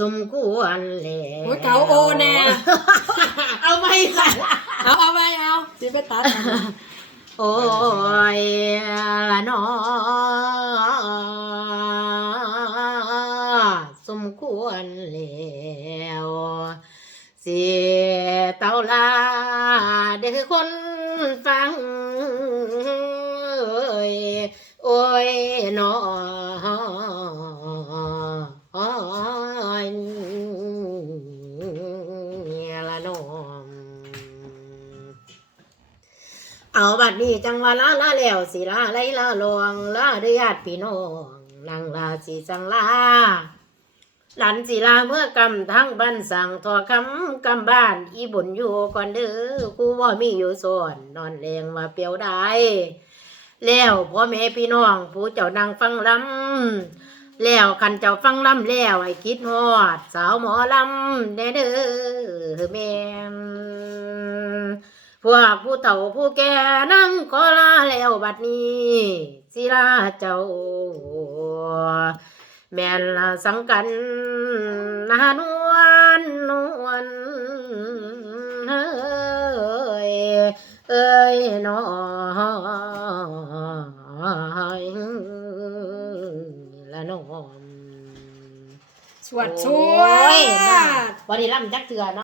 สมควรแล้วโอ้ยเก๋าโอแน่เอาไม่ค่ะเอาเอาไปเอาสิไปตัดโอ้ยละนอสมควรแล้วเสียเต้าลาเด็กคนฟัง เอาบัดนี้จังว่าลาลาแล้วสิลาไลลาลวงลาเดือดพี่น้องนางลาสิจังลาหลันสิลาเมื่อกำทั้งบ้านสั่งทอคำกำบ้าน อีบุญอยู่ก่อนเด้อกูว่ามีอยู่ส่วนนอนแรงว่าเปียวได้แล้วพ่อแม่พี่น้อง ผู้เจ้านางฟังลำแล้วคันเจ้าฟังลำแล้วให้คิดฮอด สาวหมอลำแน่เด้อแม่ พวกผู้เฒ่าผู้แก่นั่งขอลาแล้วบัดนี้สิลาเจ้า แม่นละสังกันนานวลนวลเอ้ยเอ้ยน้อยละน้อมสวดสวดบ้าวันนี้ล่ำจักเถื่อเนาะ